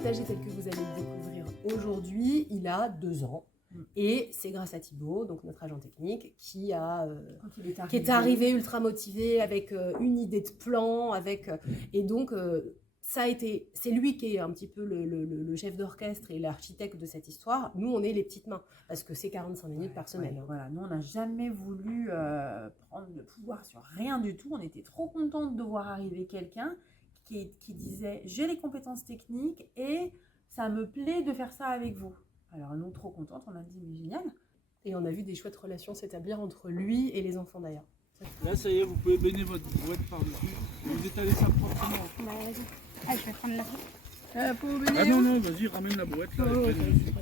potager tel que vous allez le découvrir aujourd'hui, il a 2 ans. Et c'est grâce à Thibaut, donc notre agent technique, qui est arrivé ultra motivé avec une idée de plan, et donc c'est lui qui est un petit peu le chef d'orchestre et l'architecte de cette histoire. Nous, on est les petites mains, parce que c'est 45 minutes par semaine. Ouais, voilà, nous, on n'a jamais voulu prendre le pouvoir sur rien du tout. On était trop contente de voir arriver quelqu'un qui disait « j'ai les compétences techniques et ça me plaît de faire ça avec vous ». Alors nous, trop contentes, on a dit « mais génial ». Et on a vu des chouettes relations s'établir entre lui et les enfants d'ailleurs. Là, ça y est, vous pouvez baigner votre brouette par-dessus. Vous étalez ça proprement. Bah vas-y. Ah, je vais prendre la brouette. Ah non, non, vas-y, ramène la brouette là. Et baignes dessus.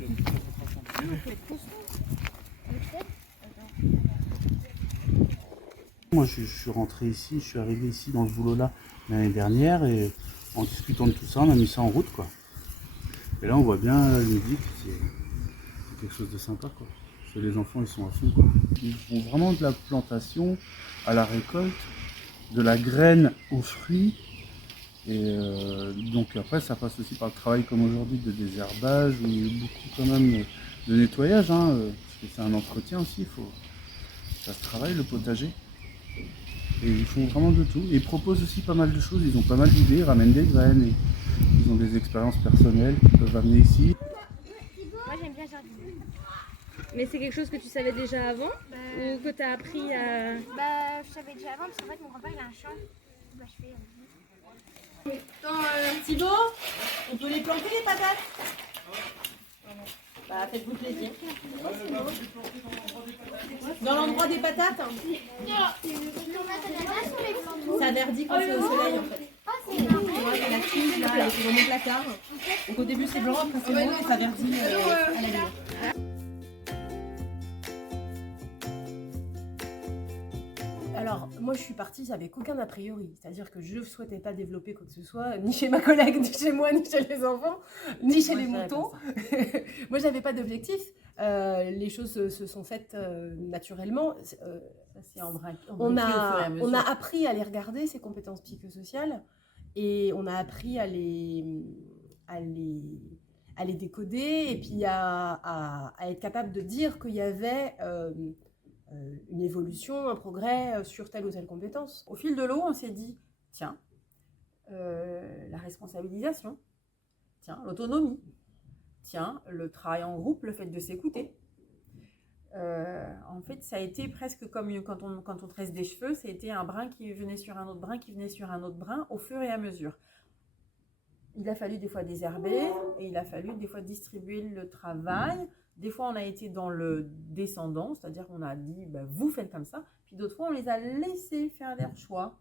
Moi, je suis rentré ici, je suis arrivé ici dans ce boulot-là l'année dernière et en discutant de tout ça, on a mis ça en route, quoi. Et là, on voit bien, il nous dit que c'est quelque chose de sympa, quoi. Parce que les enfants, ils sont à fond, quoi. Ils font vraiment de la plantation à la récolte, de la graine aux fruits. Et donc après, ça passe aussi par le travail comme aujourd'hui de désherbage, où il y a beaucoup quand même de nettoyage, hein, parce que c'est un entretien aussi, ça se travaille le potager. Et ils font vraiment de tout. Et ils proposent aussi pas mal de choses, ils ont pas mal d'idées, ils ramènent des graines, et ils ont des expériences personnelles qu'ils peuvent amener ici. Moi j'aime bien jardiner. Mais c'est quelque chose que tu savais déjà avant ou que tu as appris à... Bah je savais déjà avant parce qu'en fait mon grand-père il a un champ. Bah je fais... Thibaut, on peut les planter les patates? Bah faites-vous plaisir. Dans l'endroit des patates? Ça verdit quand c'est au soleil en fait. Moi j'ai la tige là, elle était dans mon placard. Donc au début c'est blanc, après c'est beau et ça verdit à la lumière. Alors, moi je suis partie avec aucun a priori, c'est-à-dire que je ne souhaitais pas développer quoi que ce soit, ni chez ma collègue, ni chez moi, ni chez les enfants, ni chez les moutons. Moi j'avais pas d'objectif, les choses se sont faites naturellement. On a appris à les regarder, ces compétences psychosociales, et on a appris à les décoder, et puis à être capable de dire qu'il y avait... une évolution, un progrès sur telle ou telle compétence. Au fil de l'eau, on s'est dit, tiens, la responsabilisation, tiens, l'autonomie, tiens, le travail en groupe, le fait de s'écouter. En fait, ça a été presque comme quand on tresse des cheveux, ça a été un brin qui venait sur un autre brin, qui venait sur un autre brin, au fur et à mesure. Il a fallu des fois désherber, et il a fallu des fois distribuer le travail. Des fois, on a été dans le descendant, c'est-à-dire qu'on a dit bah, « vous faites comme ça ». Puis d'autres fois, on les a laissés faire leur choix.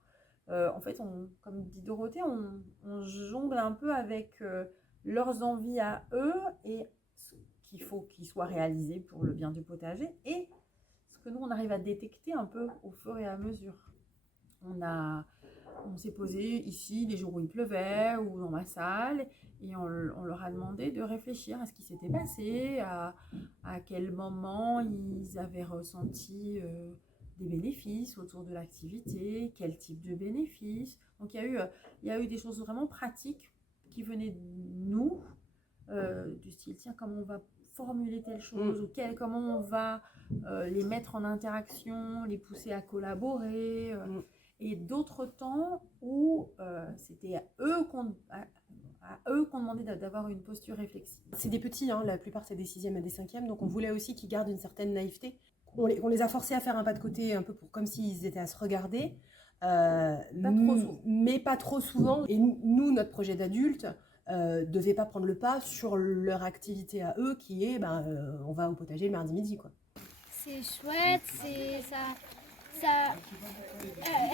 En fait, comme dit Dorothée, on jongle un peu avec leurs envies à eux et ce qu'il faut qu'ils soient réalisés pour le bien du potager et ce que nous, on arrive à détecter un peu au fur et à mesure. On s'est posé ici les jours où il pleuvait ou dans ma salle et on leur a demandé de réfléchir à ce qui s'était passé, à quel moment ils avaient ressenti des bénéfices autour de l'activité, quel type de bénéfices. Donc il y a eu des choses vraiment pratiques qui venaient de nous, du style tiens comment on va formuler telle chose ou comment on va les mettre en interaction, les pousser à collaborer. Et d'autres temps où c'était à eux qu'on demandait d'avoir une posture réflexive. C'est des petits, hein, la plupart c'est des 6e et des 5e, donc on voulait aussi qu'ils gardent une certaine naïveté. On les a forcés à faire un pas de côté, un peu comme s'ils étaient à se regarder, mais pas trop souvent. Et nous, notre projet d'adulte devait pas prendre le pas sur leur activité à eux, qui est on va au potager le mardi midi, quoi. C'est chouette, c'est ça...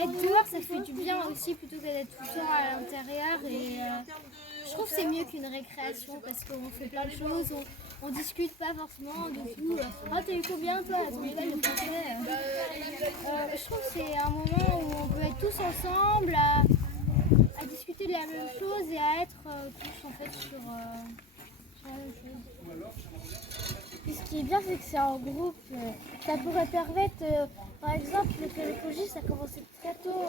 être dehors ça fait du bien aussi plutôt que d'être tout le temps à l'intérieur et je trouve que c'est mieux qu'une récréation parce qu'on fait plein de choses, on discute pas forcément du coup t'as eu combien toi à ton école de français je trouve que c'est un moment où on peut être tous ensemble à discuter de la même chose et à être tous en fait sur la même chose. Et ce qui est bien, c'est que c'est en groupe. Ça pourrait permettre, par exemple, que l'écologie, ça a commencé très tôt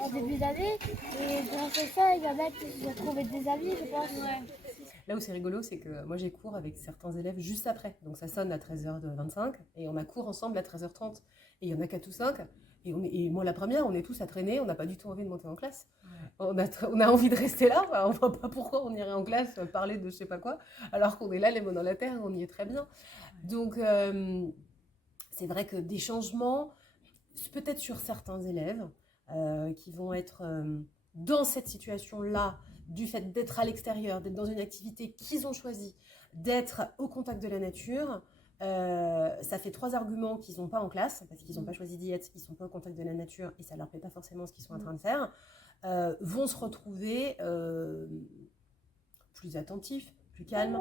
en début d'année. Et grâce à ça, il y en a qui ont trouvé des amis, je pense. Ouais. Là où c'est rigolo, c'est que moi j'ai cours avec certains élèves juste après. Donc ça sonne à 13h25 et on a cours ensemble à 13h30. Et il y en a 4 ou 5. Et moi la première, on est tous à traîner, on n'a pas du tout envie de monter en classe. On a envie de rester là, on ne voit pas pourquoi on irait en classe parler de je sais pas quoi, alors qu'on est là les mains dans la terre, on y est très bien. Donc c'est vrai que des changements, peut-être sur certains élèves qui vont être dans cette situation-là, du fait d'être à l'extérieur, d'être dans une activité qu'ils ont choisie, d'être au contact de la nature, ça fait 3 arguments qu'ils n'ont pas en classe, parce qu'ils n'ont pas choisi d'y être, ils ne sont pas au contact de la nature et ça ne leur plaît pas forcément ce qu'ils sont en train de faire, vont se retrouver plus attentifs, plus calmes,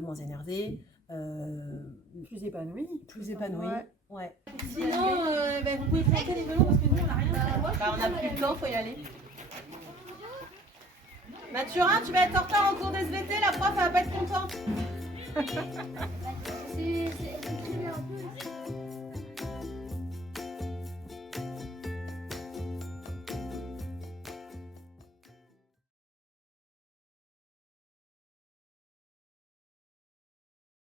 moins énervés, Plus épanouie. plus épanouis. Ouais. Sinon, vous pouvez planter les melons parce que nous, on n'a rien à On n'a plus le temps, faut y aller. Mathurin, tu vas être en retard en cours d'SVT, la prof elle va pas être contente. C'est très bien un peu.